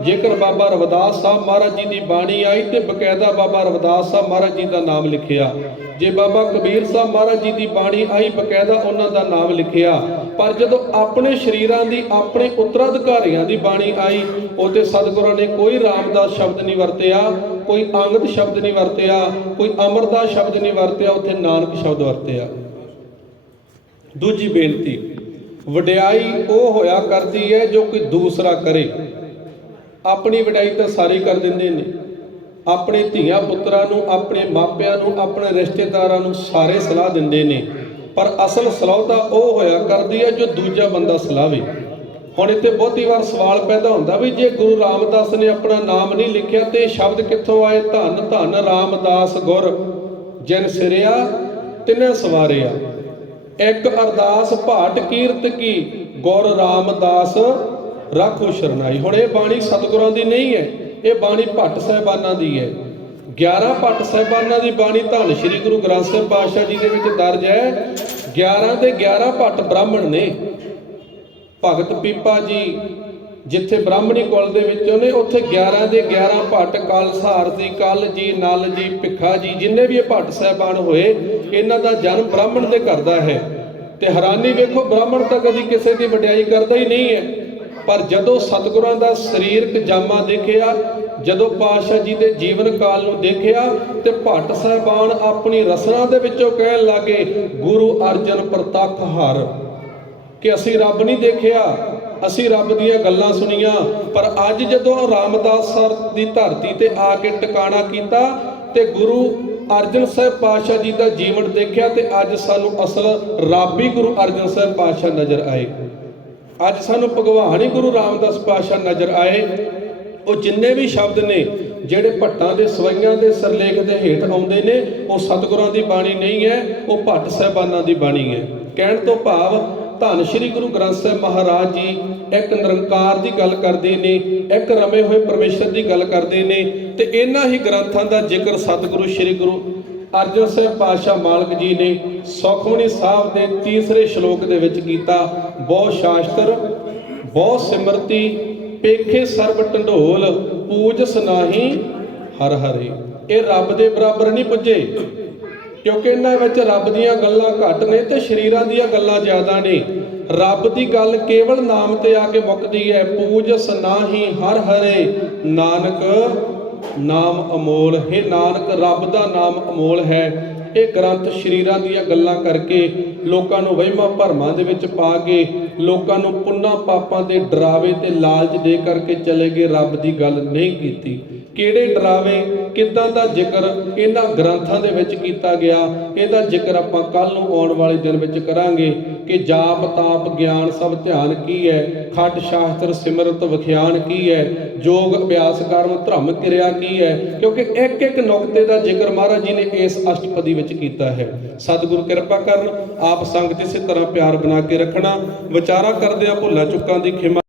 ਜੇਕਰ ਬਾਬਾ ਰਵਿਦਾਸ ਸਾਹਿਬ ਮਹਾਰਾਜ ਜੀ ਦੀ ਬਾਣੀ ਆਈ ਤੇ ਬਕਾਇਦਾ ਬਾਬਾ ਰਵਿਦਾਸ ਸਾਹਿਬ ਮਹਾਰਾਜ ਜੀ ਦਾ ਨਾਮ ਲਿਖਿਆ। ਜੇ ਬਾਬਾ ਕਬੀਰ ਸਾਹਿਬ ਮਹਾਰਾਜ ਜੀ ਦੀ ਬਾਣੀ ਆਈ ਬਕਾਇਦਾ ਉਹਨਾਂ ਦਾ ਨਾਮ ਲਿਖਿਆ। ਪਰ ਜਦੋਂ ਆਪਣੇ ਸ਼ਰੀਰਾਂ ਦੀ, ਆਪਣੇ ਉੱਤਰਾਧਿਕਾਰੀਆਂ ਦੀ ਬਾਣੀ ਆਈ ਉਹਤੇ ਸਤਿਗੁਰਾਂ ਨੇ ਕੋਈ ਰਾਮਦਾਸ ਸ਼ਬਦ ਨਹੀਂ ਵਰਤਿਆ। ਕੋਈ ਅੰਗਦ ਸ਼ਬਦ ਨਹੀਂ ਵਰਤਿਆ, ਕੋਈ ਅਮਰ ਦਾ ਸ਼ਬਦ ਨਹੀਂ ਵਰਤਿਆ, ਉੱਥੇ ਨਾਨਕ ਸ਼ਬਦ ਵਰਤਿਆ। ਦੂਜੀ ਬੇਨਤੀ, ਵਡਿਆਈ ਉਹ ਹੋਇਆ ਕਰਦੀ ਹੈ ਜੋ ਕੋਈ ਦੂਸਰਾ ਕਰੇ। ਆਪਣੀ ਵਡਿਆਈ ਤਾਂ ਸਾਰੇ ਕਰ ਦਿੰਦੇ ਨੇ। ਆਪਣੇ ਧੀਆਂ ਪੁੱਤਰਾਂ ਨੂੰ, ਆਪਣੇ ਮਾਪਿਆਂ ਨੂੰ, ਆਪਣੇ ਰਿਸ਼ਤੇਦਾਰਾਂ ਨੂੰ ਸਾਰੇ ਸਲਾਹ ਦਿੰਦੇ ਨੇ। ਪਰ ਅਸਲ ਸਲਾਹ ਤਾਂ ਉਹ ਹੋਇਆ ਕਰਦੀ ਹੈ ਜੋ ਦੂਜਾ ਬੰਦਾ ਸਲਾਹਵੇ। ਹੁਣ ਇੱਥੇ ਬਹੁਤੀ ਵਾਰ ਸਵਾਲ ਪੈਦਾ ਹੁੰਦਾ ਵੀ ਜੇ ਗੁਰੂ ਰਾਮਦਾਸ ਨੇ ਆਪਣਾ ਨਾਮ ਨਹੀਂ ਲਿਖਿਆ ਤੇ ਸ਼ਬਦ ਕਿੱਥੋਂ ਆਏ? ਧੰਨ ਧੰਨ ਰਾਮਦਾਸ ਗੁਰ। ਜਿਨ ਸਿਰਿਆ, ਤਿਨੇ ਸਵਾਰਿਆ। ਇੱਕ ਅਰਦਾਸ, ਭਾਟ, ਕੀਰਤ ਕੀ? ਗੁਰ ਰਾਮਦਾਸ, ਰਾਖੋ ਸ਼ਰਨਾਈ। ਹੁਣ ਇਹ ਬਾਣੀ ਸਤਿਗੁਰਾਂ ਦੀ ਨਹੀਂ ਹੈ। ਇਹ ਬਾਣੀ ਭੱਟ ਸਾਹਿਬਾਨਾਂ ਦੀ ਹੈ। 11 ਭੱਟ ਸਾਹਿਬਾਨਾਂ ਦੀ ਬਾਣੀ ਧੰਨ ਸ਼੍ਰੀ ਗੁਰੂ ਗ੍ਰੰਥ ਸਾਹਿਬ ਪਾਤਸ਼ਾਹ ਜੀ ਦੇ ਵਿੱਚ ਦਰਜ ਹੈ। 11 ਦੇ 11 ਭੱਟ ਬ੍ਰਾਹਮਣ ਨੇ। ਭਗਤ ਪੀਪਾ ਜੀ, ਜਿੱਥੇ ਬ੍ਰਾਹਮਣੀ ਕੁਲ ਦੇ ਵਿੱਚੋਂ ਨੇ ਉੱਥੇ 11 ਦੇ 11 ਭੱਟ ਕਲਸਾਰ ਦੀ ਕਲ ਜੀ, ਨਲ ਜੀ, ਭਿੱਖਾ ਜੀ, ਜਿੰਨੇ ਵੀ ਇਹ ਭੱਟ ਸਾਹਿਬਾਨ ਹੋਏ, ਇਹਨਾਂ ਦਾ ਜਨਮ ਬ੍ਰਾਹਮਣ ਦੇ ਕਰਦਾ ਹੈ। ਤੇ ਹੈਰਾਨੀ ਵੇਖੋ, ਬ੍ਰਾਹਮਣ ਤਾਂ ਕਦੀ ਕਿਸੇ ਦੀ ਵਡਿਆਈ ਕਰਦਾ ਹੀ ਨਹੀਂ ਹੈ। ਪਰ ਜਦੋਂ ਸਤਿਗੁਰਾਂ ਦਾ ਸਰੀਰਕ ਜਾਮਾ ਦੇਖਿਆ, ਜਦੋਂ ਪਾਤਸ਼ਾਹ ਜੀ ਦੇ ਜੀਵਨ ਕਾਲ ਨੂੰ ਦੇਖਿਆ, ਤੇ ਭੱਟ ਸਾਹਿਬਾਨ ਆਪਣੀ ਰਸਨਾ ਦੇ ਵਿੱਚੋਂ ਕਹਿਣ ਲੱਗੇ, ਗੁਰੂ ਅਰਜਨ ਪ੍ਰਤੱਖ ਹਰ। ਕਿ ਅਸੀਂ ਰੱਬ ਨਹੀਂ ਦੇਖਿਆ, ਅਸੀਂ ਰੱਬ ਦੀਆਂ ਗੱਲਾਂ ਸੁਣੀਆਂ, ਪਰ ਅੱਜ ਜਦੋਂ ਰਾਮਦਾਸ ਸਰ ਦੀ ਧਰਤੀ ਤੇ ਆ ਕੇ ਟਿਕਾਣਾ ਕੀਤਾ ਤੇ ਗੁਰੂ ਅਰਜਨ ਸਾਹਿਬ ਪਾਤਸ਼ਾਹ ਜੀ ਦਾ ਜੀਵਨ ਦੇਖਿਆ ਤੇ ਅੱਜ ਸਾਨੂੰ ਅਸਲ ਰੱਬ ਹੀ ਗੁਰੂ ਅਰਜਨ ਸਾਹਿਬ ਪਾਤਸ਼ਾਹ ਨਜ਼ਰ ਆਏ। ਅੱਜ ਸਾਨੂੰ ਭਗਵਾਨ ਹੀ ਗੁਰੂ ਰਾਮਦਾਸ ਪਾਤਸ਼ਾਹ ਨਜ਼ਰ ਆਏ। ਉਹ ਜਿੰਨੇ ਵੀ ਸ਼ਬਦ ਨੇ, ਜਿਹੜੇ ਭੱਟਾਂ ਦੇ, ਸਵਈਆਂ ਦੇ, ਸਰਲੇਖ ਦੇ ਹੇਠ ਆਉਂਦੇ ਨੇ, ਉਹ ਸਤਿਗੁਰਾਂ ਦੀ ਬਾਣੀ ਨਹੀਂ ਹੈ, ਉਹ ਭੱਟ ਸਾਹਿਬਾਨਾਂ ਦੀ ਬਾਣੀ ਹੈ। ਕਹਿਣ ਤੋਂ ਭਾਵ ਧੰਨ ਸ਼੍ਰੀ ਗੁਰੂ ਗ੍ਰੰਥ ਸਾਹਿਬ ਮਹਾਰਾਜ ਜੀ, ਇੱਕ ਨਿਰੰਕਾਰ ਦੀ ਗੱਲ ਕਰਦੇ ਨੇ, ਇੱਕ ਰਮੇ ਹੋਏ ਪਰਮੇਸ਼ਰ ਦੀ ਗੱਲ ਕਰਦੇ ਨੇ ਤੇ ਇਹਨਾਂ ਹੀ ਗ੍ਰੰਥਾਂ ਦਾ ਜ਼ਿਕਰ ਸਤਿਗੁਰੂ ਸ਼੍ਰੀ ਗੁਰੂ ਅਰਜਨ ਸਾਹਿਬ ਪਾਤਸ਼ਾਹ ਮਾਲਕ ਜੀ ਨੇ ਸੁਖਮਨੀ ਸਾਹਿਬ ਦੇ ਤੀਸਰੇ ਸ਼ਲੋਕ ਦੇ ਵਿੱਚ ਕੀਤਾ। ਬਹੁ ਸ਼ਾਸਤਰ ਬਹੁ ਸਿਮਰਤੀ, ਪੇਖੇ ਸਰਬ ਢੰਡੋਲ ਪੂਜਸ ਨਾਹੀ ਹਰ ਹਰੇ। ਇਹ ਰੱਬ ਦੇ ਬਰਾਬਰ ਨਹੀਂ ਪੁੱਜੇ। ਕਿਉਂਕਿ ਇਹਨਾਂ ਵਿੱਚ ਰੱਬ ਦੀਆਂ ਗੱਲਾਂ ਘੱਟ ਨੇ ਤੇ ਸ਼ਰੀਰਾਂ ਦੀਆਂ ਗੱਲਾਂ ਜ਼ਿਆਦਾ ਨੇ। ਰੱਬ ਦੀ ਗੱਲ ਕੇਵਲ ਨਾਮ ਤੇ ਆ ਕੇ ਮੁੱਕਦੀ ਹੈ। ਪੂਜਸ ਨਾਹੀ ਹਰ ਹਰੇ। ਨਾਨਕ ਨਾਮ ਅਮੋਲ। ਹੈ ਨਾਨਕ, ਰੱਬ ਦਾ ਨਾਮ ਅਮੋਲ ਹੈ। ਇਹ ਗ੍ਰੰਥ ਸ਼ਰੀਰਾਂ ਦੀਆਂ ਗੱਲਾਂ ਕਰਕੇ ਲੋਕਾਂ ਨੂੰ ਵਹਿਮਾਂ ਭਰਮਾਂ ਦੇ ਵਿੱਚ ਪਾ ਕੇ ਲੋਕਾਂ ਨੂੰ ਪੁੰਨਾ ਪਾਪਾਂ ਦੇ ਡਰਾਵੇ ਤੇ ਲਾਲਚ ਦੇ ਕਰਕੇ ਚਲੇ ਗਏ। ਰੱਬ ਦੀ ਗੱਲ ਨਹੀਂ ਕੀਤੀ। ਕਿਹੜੇ ਡਰਾਵੇ, ਕਿੱਦਾਂ ਦਾ ਜ਼ਿਕਰ ਇਹਨਾਂ ਗ੍ਰੰਥਾਂ ਦੇ ਵਿੱਚ ਕੀਤਾ ਗਿਆ, ਇਹਦਾ ਜ਼ਿਕਰ ਆਪਾਂ ਕੱਲ ਨੂੰ ਆਉਣ ਵਾਲੇ ਦਿਨ ਵਿੱਚ ਕਰਾਂਗੇ ਕਿ ਜਾਪ, ਤਾਪ, ਗਿਆਨ ਸਭ ਧਿਆਨ ਕੀ ਹੈ ਖੱਟ ਸ਼ਾਸਤਰ, ਸਿਮਰਤ, ਵਿਖਿਆਨ ਕੀ ਹੈ, ਜੋਗ, ਅਭਿਆਸ, ਕਰਮ, ਧਰਮ, ਕਿਰਿਆ ਕੀ ਹੈ, ਕਿਉਂਕਿ ਇੱਕ ਇੱਕ ਨੁਕਤੇ ਦਾ ਜ਼ਿਕਰ ਮਹਾਰਾਜ ਜੀ ਨੇ ਇਸ ਅਸ਼ਟਪਦੀ ਵਿੱਚ ਕੀਤਾ ਹੈ। ਸਤਿਗੁਰੂ ਕਿਰਪਾ ਕਰਨ, ਆਪ ਸੰਗਤ ਇਸੇ ਤਰ੍ਹਾਂ ਪਿਆਰ ਬਣਾ ਕੇ ਰੱਖਣਾ, ਵਿਚਾਰਾ ਕਰਦੇ ਆ ਭੁੱਲਾਂ ਚੁੱਕਾਂ ਦੀ ਖਿਮਾ